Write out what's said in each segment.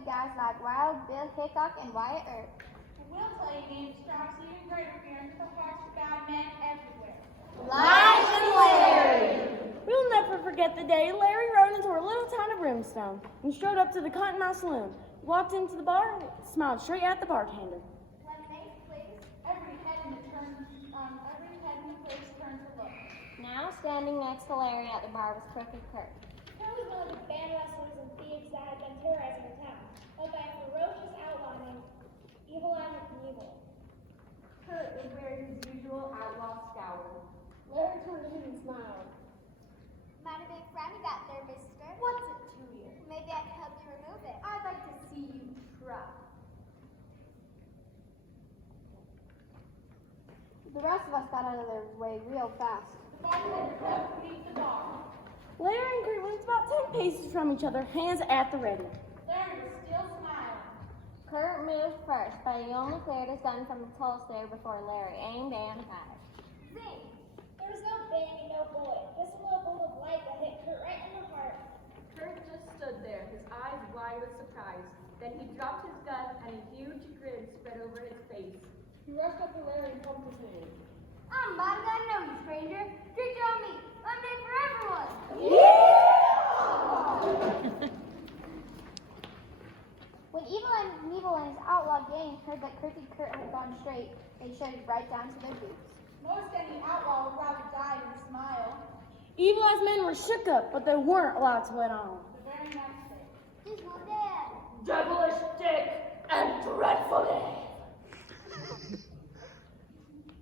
good guys like Wild Bill Hickok and Wyatt Earp. We'll tell you names strikes even greater fear into the hearts of bad men everywhere. Lige and Larry! We'll never forget the day Larry rode into our little town of Brimstone and strode up to the Cottonmouth Saloon, walked into the bar, and smiled straight at the bartender. Lemonade, please. Every head in the place turned to look. Now standing next to Larry at the bar was Crooked Kurt. Kurt was one of the band wrestlers and thieves that had been terrorizing the town, led by a ferocious outlaw named Evil Eye McNeevil. Kurt was wearing his usual outlaw scowl. Larry turned to him and smiled. Mighty big friend you got there, mister. What's it to you? Maybe I can help you remove it. I'd like to see you try. The rest of us got out of their way real fast. The bartender crept beneath the bar. Larry and Kurt lived about 10 paces from each other, hands at the ready. Larry was still smiling. Kurt moved first, but he only cleared his gun from its holster before Larry aimed and fired. Zing! There was no bang and no bullet. Just a little bolt of light that hit Kurt right in the heart. Kurt just stood there, his eyes wide with surprise. Then he dropped his gun and a huge grin spread over his face. He rushed up to Larry and pumped his hand. I'm mighty glad to know you, stranger. Drink it on me. Lemonade for everyone. When Evil and his outlaw gang heard that Crooked Kurt had gone straight, they shouted right down to their boots. Most any outlaw would rather die than smile. Evil Eye's men were shook up, but they weren't allowed to let on. The very next day. Just one dad. Devilish dick and dreadfully.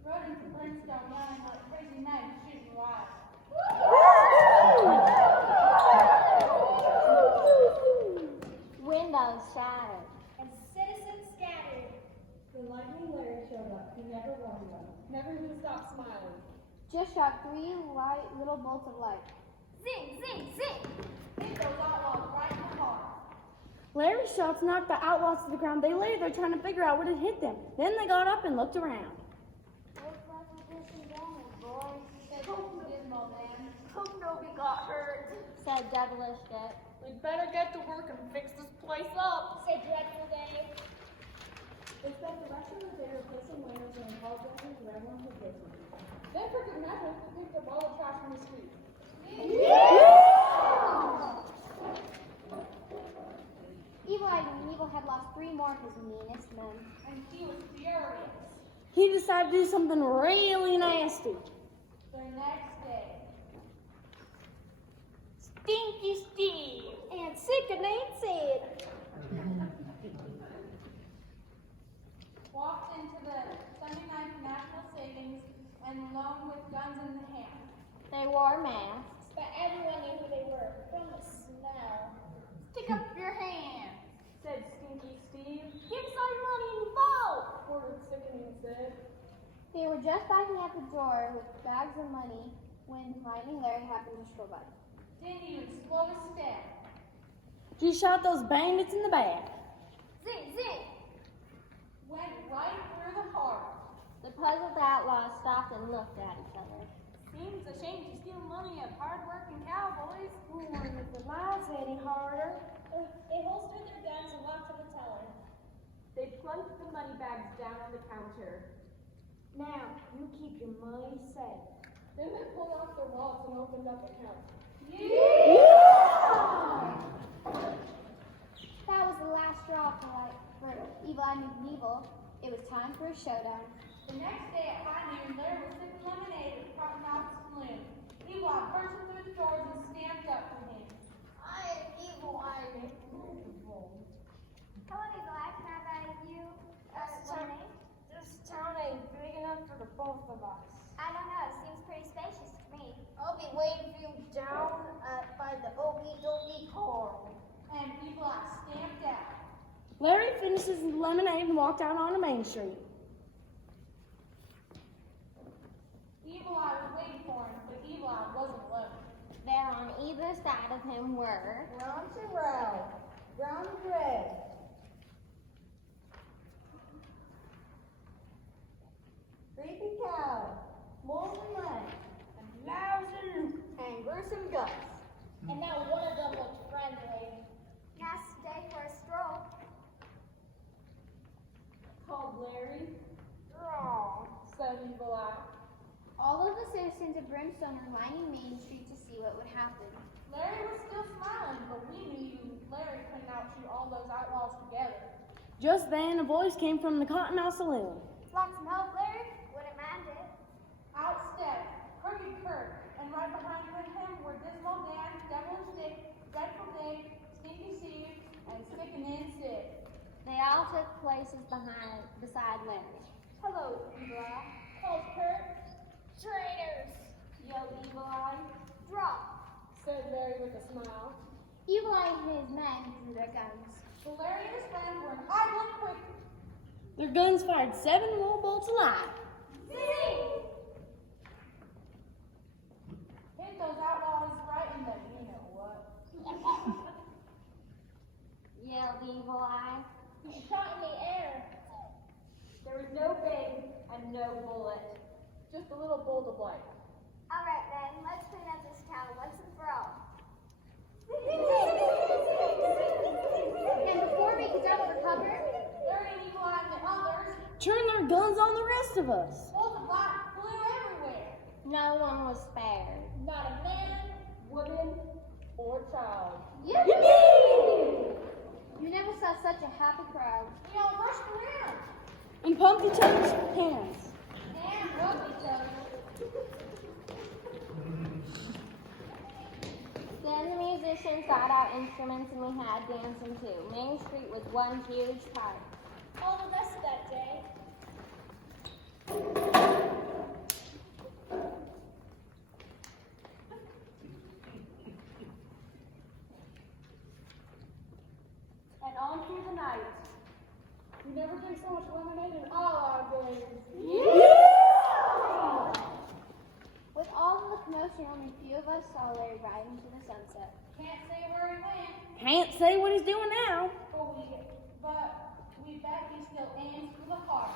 Rode into Brimstone yelling like crazy men shooting wild. Windows shattered. And citizens scattered. When Lightning Larry showed up, he never warned them, never even stopped smiling. Just shot 3 little bolts of light. Zing, zing, zing! Hit those outlaws right in the heart. Larry's shots knocked the outlaws to the ground. They lay there trying to figure out what had hit them. Then they got up and looked around. Hope dismal man. Hope nobody got hurt. Said Devilish Dick. We'd better get to work and fix this place up. Said Dreadful Day. They spent the rest of the day replacing lamps and apologizing to everyone who did it. Then Crooked Kurt picked up all the trash from the street. Evil had lost 3 more of his meanest men. And he was furious. He decided to do something really nasty. The next day. Stinky Steve And Sickening Sid. Walked into the Sunday night National Savings and loan with guns in the hand. They wore masks. But everyone knew who they were from the smell. Stick up your hand. Said Stinky Steve. Give us all your money and vote. ordered Sickening Sid. They were just backing out the door with bags of money when Lightning Larry happened to stroll by. Didn't even slow his step. She shot those bandits in the back. Zing, zing! Went right through the heart. The puzzled outlaws stopped and looked at each other. Seems a shame to steal money of hard-working cowboys. If the miles any harder. They holstered their guns and walked to the teller. They plunked the money bags down on the counter. Now, you keep your money safe. Then they pulled off their wallets and opened up accounts. That was the last straw for Evil Eye McNeevil. It was time for a showdown. The next day at high noon, Larry was sipping lemonade at the Cottonmouth Saloon. Evil Eye burst through the doors and stamped up for him. I am Evil Eye McNeevil. How many glass can I buy you? Lemonade? This town ain't big enough for the both of us. I don't know. It seems pretty spacious to me. I'll be waiting for you down by the Okie Coral. And Evil Eye stamped out. Larry finished his lemonade and walked out onto Main Street. Evil Eye was waiting for him, but Evil Eye wasn't alone. There on either side of him were Brown to brown, brown to red. Creepy cow, molten lead, and lousy and gruesome guts. And now one of them looked friendly. nice day for a stroll. brimstone were lining Main Street to see what would happen. Larry was still smiling, but we knew Larry couldn't outshoot all those outlaws together. Just then, a voice came from the Cottonmouth Saloon. Want some help, Larry? Wouldn't mind it. Out stepped Crooked Kurt, and right behind him were Dismal Dan, Devilish Dick, Dreadful Dick, Stinky Steve, and Sickening Sid. They all took places beside Larry. Hello, Evil Eye. Called Kurt. Traitors. Yelled Evil Eye. Drop. Said Larry with a smile. Evil Eye and his men drew their guns. But Larry and his friends were an idling quick. Their guns fired 7 little bolts alive. Hit those outlaws right in the you-know-what. Yelled Evil Eye. Shot in the air. There was no bang and no bullet. Just a little bolt of light. All right, men, let's clean up this town once and for all. And before we could jump for cover, Larry and Evil Eye and the others, Turned their guns on the rest of us. bolts of light flew everywhere. no one was spared. Not a man. Woman or child. Yippee! You never saw such a happy crowd. We all rushed around And pumped each other's hands. and rubbed each other. Then the musicians got out instruments and we had dancing too. Main Street was one huge party. All the rest of that day. And on through the night. We never drank so much lemonade in all our days. With all the commotion, only few of us saw Larry ride into the sunset. Can't say where he went, Can't say what he's doing now. but we bet he still aims for the heart.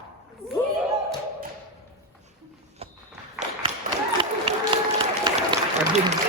I didn't